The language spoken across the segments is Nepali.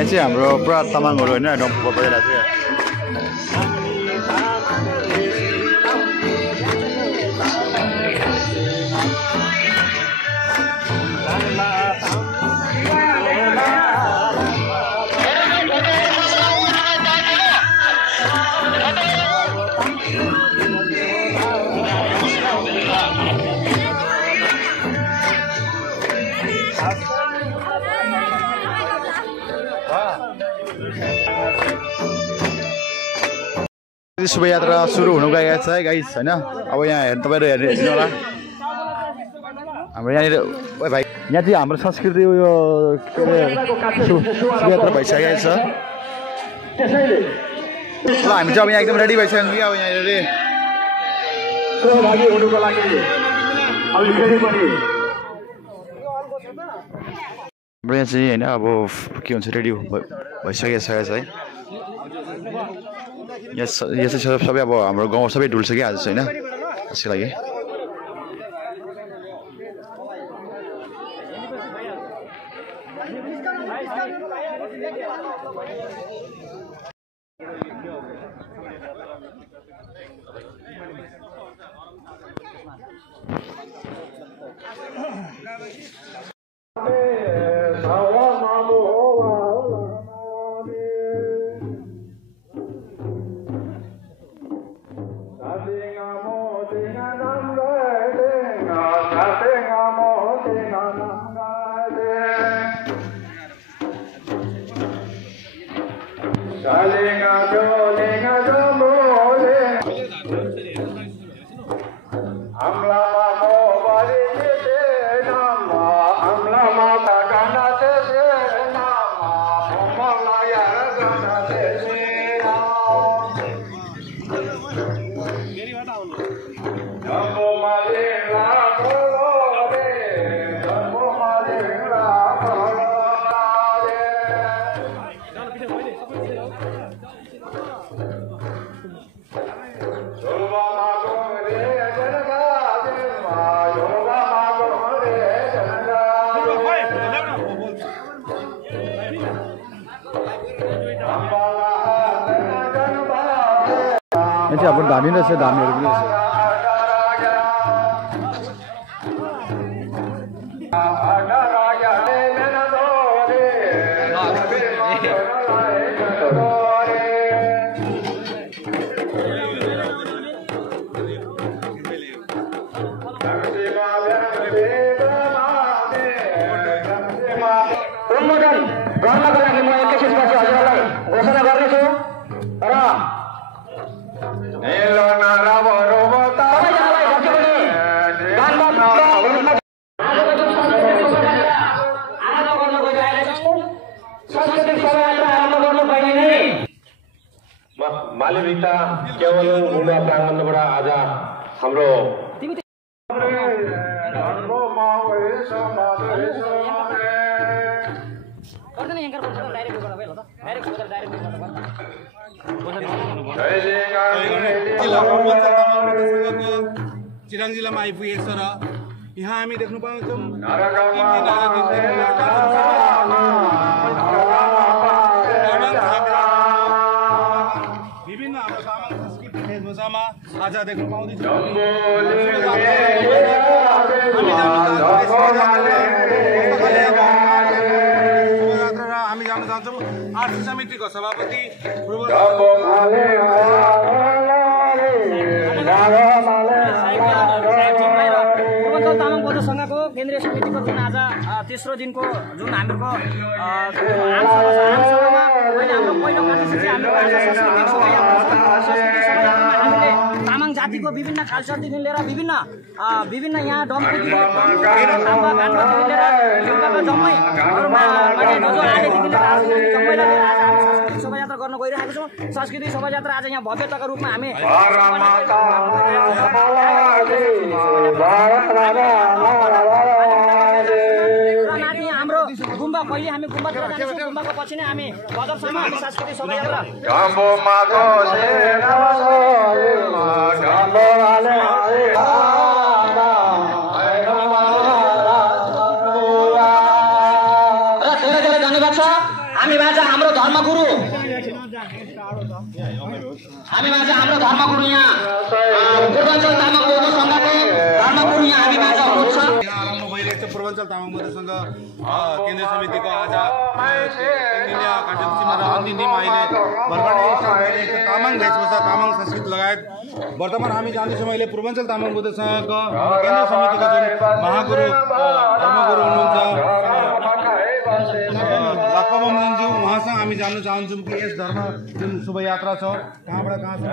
यहाँ चाहिँ हाम्रो पुरा तामाङहरू होइन डम्फु बजाइरहेको छ। शोभायात्रा सुरु हुन गएको छ है गाइस हैन। अब यहाँ हेर्नु तपाईहरु हेर्नु होला हाम्रो यहाँनिर भाइ यहाँ चाहिँ हाम्रो संस्कृति उयो शोभायात्रा भइसकेको छ। ल हामी चाहिँ अब यहाँ एकदम रेडी भइसक्यौँ कि अब यहाँ हेरे सहभागी हुनुको लागि हामी फेरि पनि हाम्रो यहाँ चाहिँ हैन अब के हुन्छ रेडी भइसकेको छ है। यस सबै अब हाम्रो गाउँ सबै ढुल्छ कि आज चाहिँ हैन त्यसको लागि। यहाँ चाहिँ अब धामी रहेछ, धामीहरू पनि रहेछ। मालिकता केवल बुढा प्राङ्गणबाट आज हाम्रो चिराङ जिल्लामा आइपुगेको छ र यहाँ हामी देख्न पाउँछौँ विभिन्न हाम्रो तामाङ संस्कृति वेशभूषामा आज देख्न पाउँदैछौँ। हामी जान चाहन्छौँ आर्थिक समितिको सभापति पूर्वाञ्चल तामाङ बौद्ध सङ्घको केन्द्रीय समितिको जुन आज तेस्रो दिनको जुन हाम्रो आमसभामा हाम्रो पहिलो कार्यसूची हाम्रो आज सांस्कृतिक शोभायात्रा छ। सांस्कृतिक शोभायात्रामा हामीले तामाङ जातिको विभिन्न कल्चरदेखि लिएर विभिन्न यहाँ डम्फुदेखि ताम्बा गान्डादेखि लिएर ढुङ्गाका जम्मै जो आलेदेखि लिएर सबैलाई लिएर आज हामी सांस्कृतिक शोभायात्रा गर्न गइरहेको छौँ। सांस्कृतिक शोभायात्रा आज यहाँ भव्यताको रूपमा हामी हाम्रो गुम्बा पहिले हामी गुम्बातिर जान्छौँ। गुम्बाको पछि नै हामी बजारसम्म हामी सांस्कृतिक शोभायात्रा धन्यवाद छ। हामी माझ हाम्रो धर्मगुरु यहाँ पूर्वाञ्चल तामाङ बौद्ध सङ्घको धर्मगुरु यहाँ हामी माझ हुनुहुन्छ। आरम्भ भइरहेको छ पूर्वाञ्चल तामाङ बौद्ध सङ्घ केन्द्रीय समितिको आज 3 दिनिया कार्यसूचीमा र अन्तिम दिन अहिले भर्खरै स्टार्ट भइरहेको छ। तामाङ वेशभूषा तामाङ संस्कृति लगायत वर्तमान हामी जाँदैछौँ अहिले पूर्वाञ्चल तामाङ बौद्ध सङ्घको केन्द्रीय समितिको जुन महागुरु धर्मगुरु हुनुहुन्छ लाक्पाबमज्यू उहाँसँग हामी जान्न चाहन्छौँ कि यस धर्म जुन शोभायात्रा छ कहाँबाट कहाँसम्म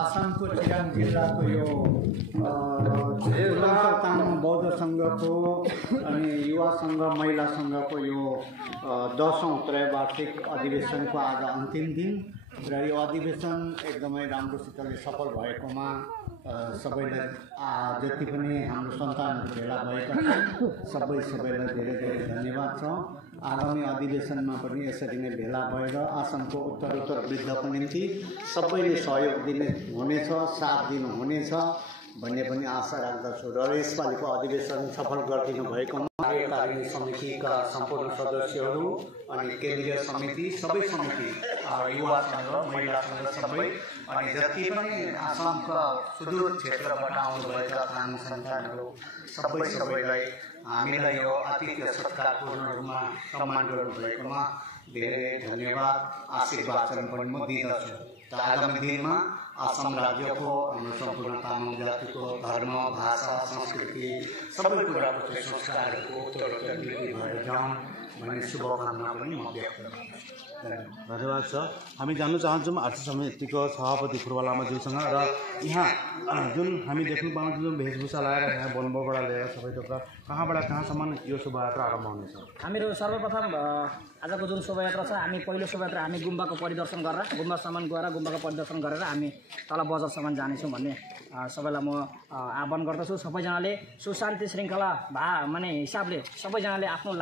आसामको चिराङ जिल्लाको यो पूर्वाञ्चल तामाङ बौद्ध सङ्घको अनि युवा सङ्घ महिला सङ्घको यो 10औं त्रैवार्षिक अधिवेशनको आज अन्तिम दिन र यो अधिवेशन एकदमै राम्रोसितले सफल भएकोमा सबैलाई जति पनि हाम्रो सन्तानहरू भेला भएका छन् सबैलाई धेरै धेरै धन्यवाद छ। आगामी अधिवेशनमा पनि यसरी नै भेला भएर आसामको उत्तरोत्तर वृद्धिको निम्ति सबैले सहयोग दिने हुनेछ, साथ दिनु हुनेछ भन्ने पनि आशा राख्दछु र यसपालिको अधिवेशन सफल गरिदिनु भएकोमा कार्यकारिणी समितिका सम्पूर्ण सदस्यहरू अनि केन्द्रीय समिति सबै समिति युवा सङ्घ महिला सङ्घ सबै अनि जति पनि आसामका सुदूर क्षेत्रबाट आउनुभएका तामाङ सन्तानहरू सबैलाई हामीलाई यो आतिथ्य सत्कारपूर्ण रूपमा सम्मान गर्नुभएकोमा धेरै धन्यवाद आशीर्वाद पनि म दिँदछु। आगामी दिनमा आसाम राज्यको हाम्रो सम्पूर्ण तामाङ जातिको धर्म भाषा संस्कृति सबै कुराको चाहिँ संस्कारहरूको उत्तरोत्तर वृद्धि भएर जाउँ भन्ने शुभकामना पनि म व्यक्त गर्दछु। धन्यवाद छ। हामी जान्न चाहन्छौँ आर्थिक समितिको सभापति फुर्बा लामाज्यूसँग र यहाँ जुन हामी देख्न पाउँछौँ जुन वेशभूषा लगाएर यहाँ वनबाट लिएर सबै थोक कहाँबाट कहाँसम्म यो शोभायात्रा आरम्भ हुनेछ। हामीहरू सर्वप्रथम आजको जुन शोभायात्रा छ हामी पहिलो शोभायात्रा हामी गुम्बाको परिदर्शन गरेर गुम्बासम्म गएर गुम्बाको परिदर्शन गरेर हामी तल बजारसम्म जानेछौँ भन्ने सबैलाई म आह्वान गर्दछु। सबैजनाले सुशान्ति श्रृङ्खला माने हिसाबले सबैजनाले आफ्नो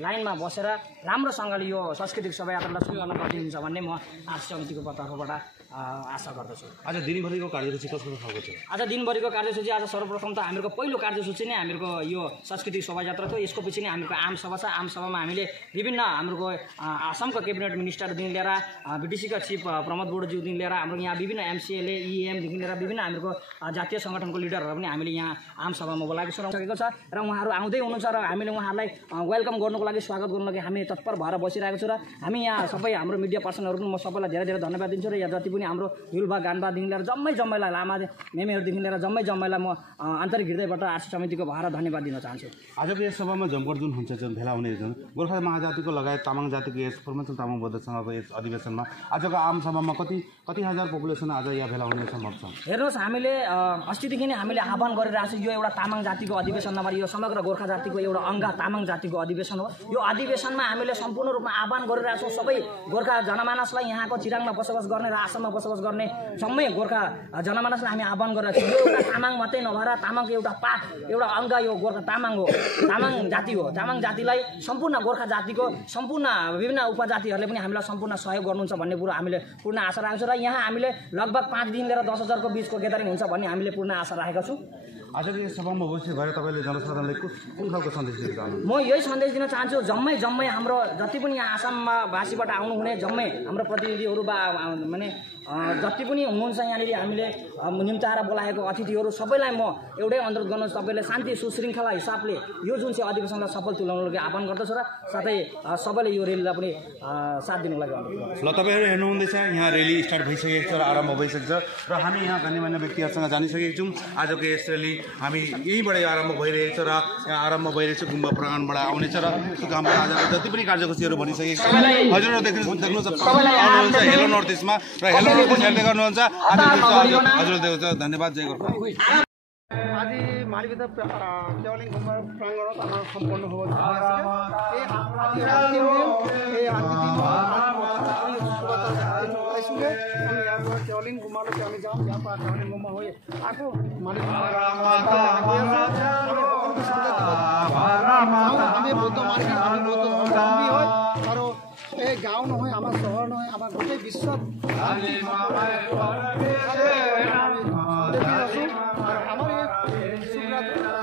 लाइनमा बसेर राम्रोसँगले यो सांस्कृतिक शोभायात्रालाई सम्पन्न गरिदिनुहुन्छ भन्ने म आर्थिक समितिको तर्फबाट आशा गर्दछु। आज दिनभरिको कार्यसूची कस्तो खालको छ? आज दिनभरिको कार्यसूची आज सर्वप्रथम त हामीहरूको पहिलो कार्यसूची नै हामीहरूको यो सांस्कृतिक शोभायात्रा थियो। यसको पछि नै हामीहरूको आमसभा छ। आमसभामा हामीले विभिन्न हाम्रो आसामको क्याबिनेट मिनिस्टरदेखि लिएर बीटीसीका चिफ प्रमोद बौद्धज्यूदेखि लिएर हाम्रो यहाँ विभिन्न एमसिएलए इएमदेखि लिएर विभिन्न हामीहरूको जातीय सङ्गठनको लिडरहरू पनि हामीले यहाँ आमसभामा बोलाएको सकेको छ र उहाँहरू आउँदै हुनुहुन्छ र हामीले उहाँहरूलाई वेलकम गर्नुको लागि स्वागत गर्नुको लागि हामी तत्पर भएर बसिरहेको छु र हामी यहाँ सबै हाम्रो मिडिया पर्सनहरू पनि म सबैलाई धेरै धेरै धन्यवाद दिन्छु र यहाँ जति पनि हाम्रो हिलबा गानबादेखि लिएर जम्मैलाई लामा मेमेहरूदेखि लिएर जम्मैलाई म आन्तरिक हृदयबाट आर्थिक समितिको भएर धन्यवाद दिन चाहन्छु। आजको यस सभामा जमघट जुन हुन्छ जुन भेला हुने जुन गोर्खा महाजातिको लगायत तामाङ जातिको यस पूर्वाञ्चल तामाङ बौद्ध सङ्घको यस अधिवेशनमा आजको आमसभामा कति हजार पपुलेसन आज यहाँ भेला हुने सम्भव छ? हेर्नुहोस् हामीले अस्तिदेखि नै हामीले आह्वान गरिरहेको छ यो एउटा तामाङ जातिको अधिवेशन नभएर यो समग्र गोर्खा जातिको एउटा अङ्ग तामाङ जातिको अधिवेशन हो। यो अधिवेशनमा हामीले सम्पूर्ण रूपमा आह्वान गरिरहेको छौँ सबै गोर्खा जनमानसलाई यहाँको चिराङमा बसोबास गर्ने र आसाममा बसोबास गर्ने जम्मै गोर्खा जनमानसलाई हामी आह्वान गरिरहेको छौँ। यो एउटा तामाङ मात्रै नभएर तामाङको एउटा पाठ एउटा अङ्ग यो गोर्खा तामाङ हो, तामाङ जाति हो। तामाङ जातिलाई सम्पूर्ण गोर्खा जातिको सम्पूर्ण विभिन्न उपजातिहरूले पनि हामीलाई सम्पूर्ण सहयोग गर्नुहुन्छ भन्ने कुरो हामीले पूर्ण आशा राखेको छौँ र यहाँ हामीले लगभग 5 दिन लिएर 10,000को बिचको ग्यादरिङ हुन्छ भन्ने हामीले पूर्ण आशा राखेका छौँ। आजको यस सभामा उपस्थित भएर तपाईँले जनसाधारणलाई कुन खालको सन्देश दिन चाहनुहुन्छ? म यही सन्देश दिन चाहन्छु जम्मै हाम्रो जति पनि यहाँ आसाममा भाषीबाट आउनुहुने जम्मै हाम्रो प्रतिनिधिहरू माने जति पनि हुनुहुन्छ यहाँनिर हामीले निम्ताएर बोलाएको अतिथिहरू सबैलाई म एउटै अनुरोध गर्नु सबैले शान्ति सुशृङ्खला हिसाबले यो जुन चाहिँ अधिवेशनलाई सफल तुल्याउनको लागि आह्वान गर्दछु र साथै सबैले यो रेलीलाई पनि साथ दिनुको लागि अनुरोध गर्छु। ल तपाईँहरू हेर्नुहुँदैछ यहाँ रेली स्टार्ट भइसकेको छ र आरम्भ भइसकेको छ र हामी यहाँ गण्यमान्य व्यक्तिहरूसँग जानिसकेका छौँ। आजको यस रेली हामी यहीँबाट आरम्भ भइरहेको छ र यहाँ आरम्भ भइरहेको छ गुम्बा प्राङ्गणबाट आउनेछ र हाम्रो आजको जति पनि कार्यसूचीहरू भनिसकेको छ। हजुरहरू देख्नुहुन्छ हेलो नर्थ इस्टमा र हेलो नर्थ इस्ट हेर्दै गर्नुहुन्छ। हजुर धन्यवाद। जय गोर्खा। আজি মালিকতা কেৱলিং কুমাৰ প্ৰাংগণত আমাৰ সম্পন্ন হ'ব কেৱলিং কুমাৰলৈকে আমি যাম ইয়াৰ পৰা কেৱলিং কুমাৰ হৈ আকৌ মালিক আমি বৌদ্ধ মাৰ্গী আমি বৌদ্ধ ধৰ্মাৱলম্বী হয় আৰু এই গাঁও নহয় আমাৰ চহৰ নহয় আমাৰ গোটেই বিশ্বত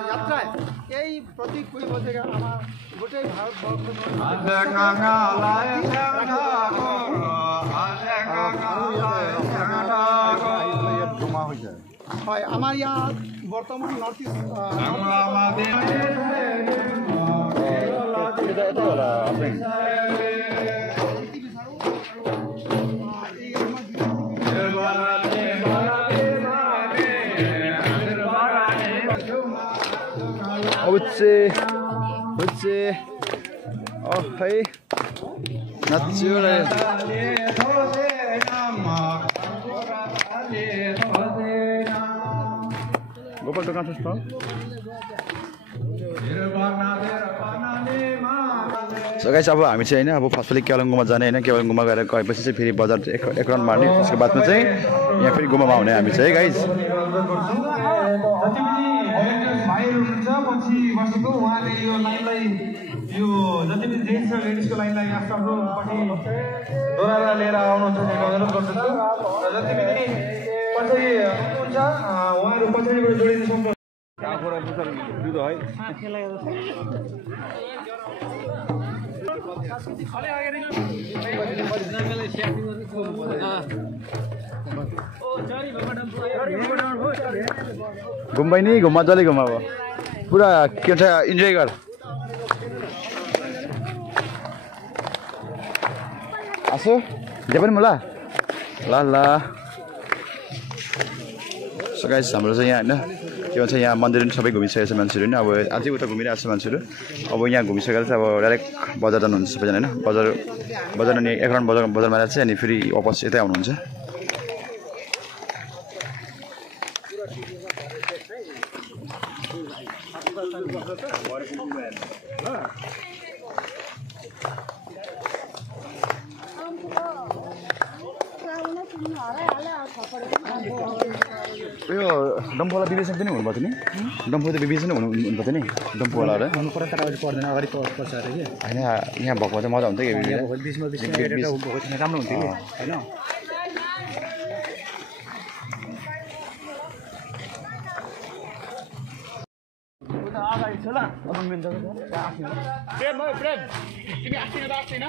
যাত্ৰায় এই প্ৰতীক কৰিব যে আমাৰ গোটেই হয় আমাৰ ইয়াত বৰ্তমান north East Hutsi. Oh, hey. Natural. Gopal to come to So guys, अब हामी चाहिँ हैन अब फर्स्टली केवलङमा जाने हैन केवलङमा गएर गएपछि चाहिँ फेरि बजार एक राउन्ड मार्ने त्यसको बादमा चाहिँ यहाँ फेरि गुम्बामा आउने हामी चाहिँ गाइस भाइहरु हुन्छ पछि बसेको उहाँले यो लाइनलाई यो जति पनि जेन्ट्स र लेडिजको लाइनलाई आफ्नो पछि दोहोरा लिएर आउनुहुन्छ भन्ने अनुरोध गर्छु र जति पनि पछि हुन्छ उहाँहरु पछाडिबाट जोडिन सक्नुहुन्छ आफूलाई पुछर दिदो है घुम्बै नि घुम्मा जले घुम्मा अब पुरा केटा इन्जोय गर आसो जे पनि मलाई ल ल सो गाइस हाम्रो चाहिँ यहाँ हैन के भन्छ यहाँ मन्दिर पनि सबै घुमिसकेको छ मान्छेहरू हैन अब अझै उता घुमिरहेको छ मान्छेहरू अब यहाँ घुमिसकेर चाहिँ अब डाइरेक्ट बजार जानुहुन्छ सबैजना हैन बजार अनि एक राउन्ड बजारमा चाहिँ अनि फेरि वापस यतै आउनुहुन्छ यो डम्फुवाला विवेचन पनि हुनुपर्छ नि डम्फु त विवेचन हुनुपर्छ नि डम्फुवाला र पर्दैन अगाडि पर्छ अरे कि हैन यहाँ भएको चाहिँ मजा हुन्छ कि राम्रो हुन्थ्यो कि हैन अगाडि छ ल प्रेम तिमी आस्थिन त आस्थिन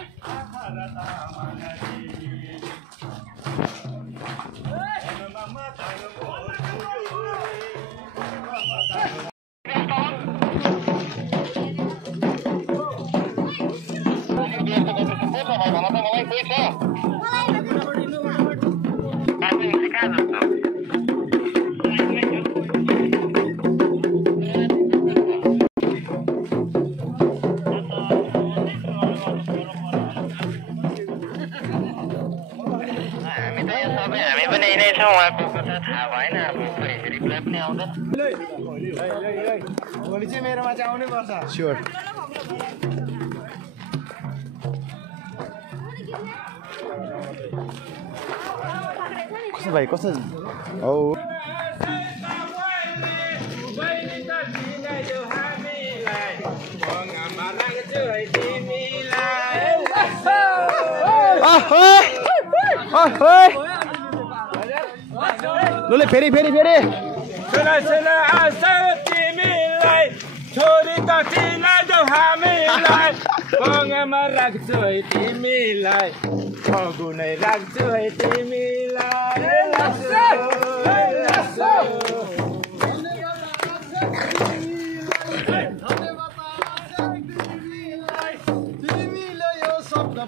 भोलि चाहिँ मेरोमा चाहिँ आउनै पर्छ स्योर कस्तो भाइ कस्तो औ लोले फेरि सुना आशा तिमीलाई छोरी त चिन देऊ हामीलाई बङ्गमा राख्छु है तिमीलाई फगुनै राख्छु है तिमीलाई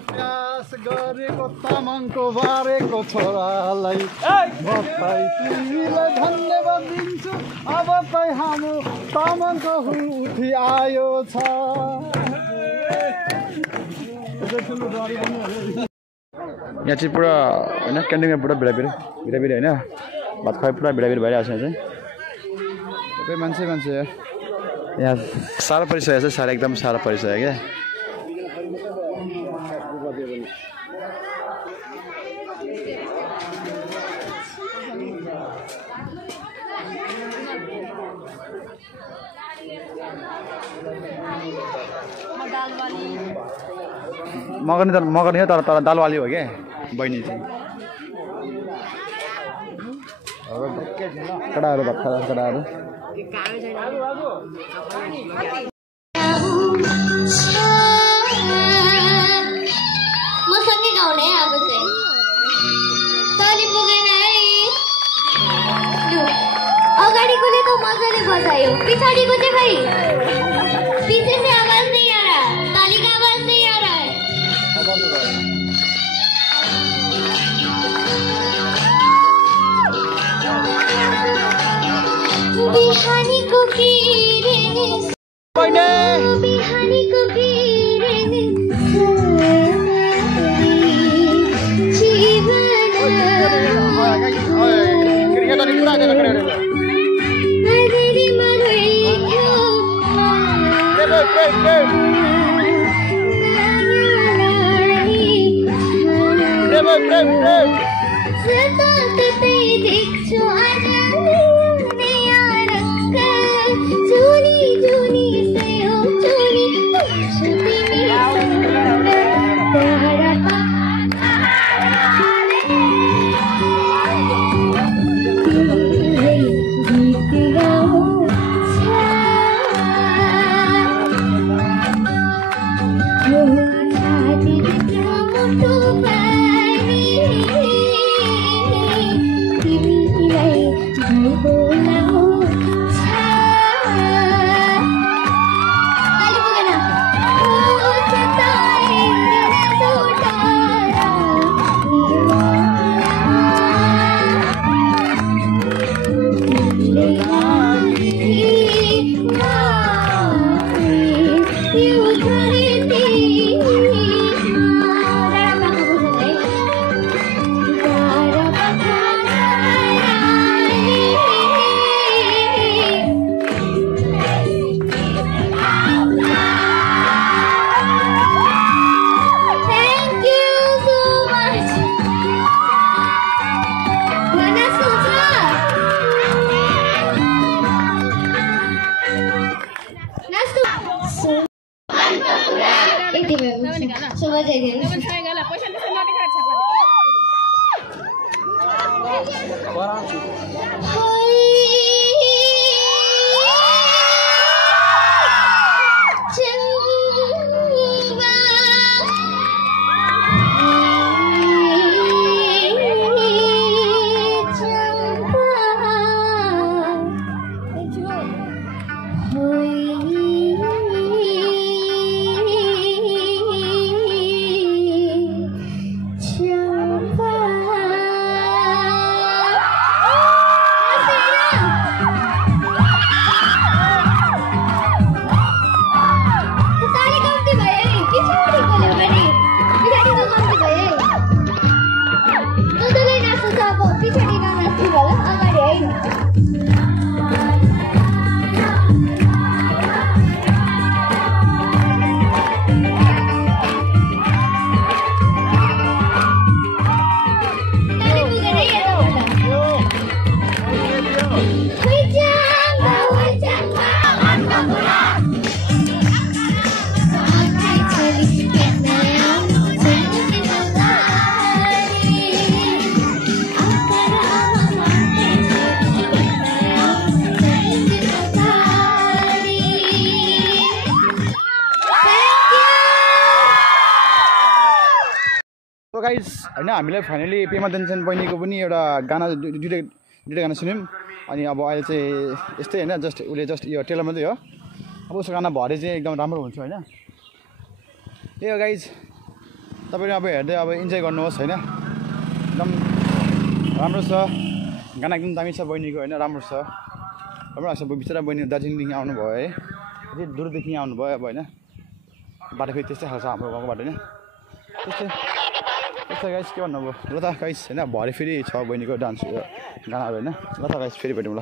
प्रयास गरेको तामाङको बारेको छोरालाई बताई तिमीलाई धन्यवाद दिन्छु अब चाहिँ हाम्रो तामाङको उठी आयो छ यहाँ चाहिँ पुरा हैन क्यान्टिनमा पुरा भिडाभिड हैन भात खुवाइ पुरा भिडाभिड भइरहेको छ चाहिँ सबै मान्छे यहाँ साह्रो परिसकेको छ साह्रो एकदम साह्रो परिसक्यो क्या मगनी हो तर दालवाली हो क्या बहिनी चाहिँ कडाहरू भर्खर कडाहरू मसँगै गाउने अब चाहिँ तली पुगेन है अगाडिकोले त मजाले बजायो पछाडिको चाहिँ खै पीछे से आवाज नहीं आ रहा ताली का आवाज नहीं आ रहा है बिहानी को किरने बिहानी को किरने गाइस हैन हामीलाई फाइनली पेमा देनछन् बहिनीको पनि एउटा गाना दुईटा गाना सुन्यौं अनि अब अहिले चाहिँ यस्तै हैन जस्ट उले जस्ट यो टेलर मात्रै हो अब उसको गाना भरे चाहिँ एकदम राम्रो हुन्छ हैन ए गाइस तपाईले अब हेर्दै अब इन्जोय गर्नुहोस् हैन एकदम राम्रो छ गाना एकदम दामी छ बहिनीको हैन राम्रो छ राम्रो लाग्छ बिचरा बहिनी दार्जिलिङदेखि आउनु भयो है यति दूरदेखि आउनु भयो अब हैन बाटो फेरि त्यस्तै खालछ हाम्रो गाउँको बाटो हैन त्यस्तै गाइस के भन्नु अब ल त गाइस हैन भरे फेरि छ बहिनीको डान्स गानाहरू हैन ल त गाइस फेरि भेटौँ ल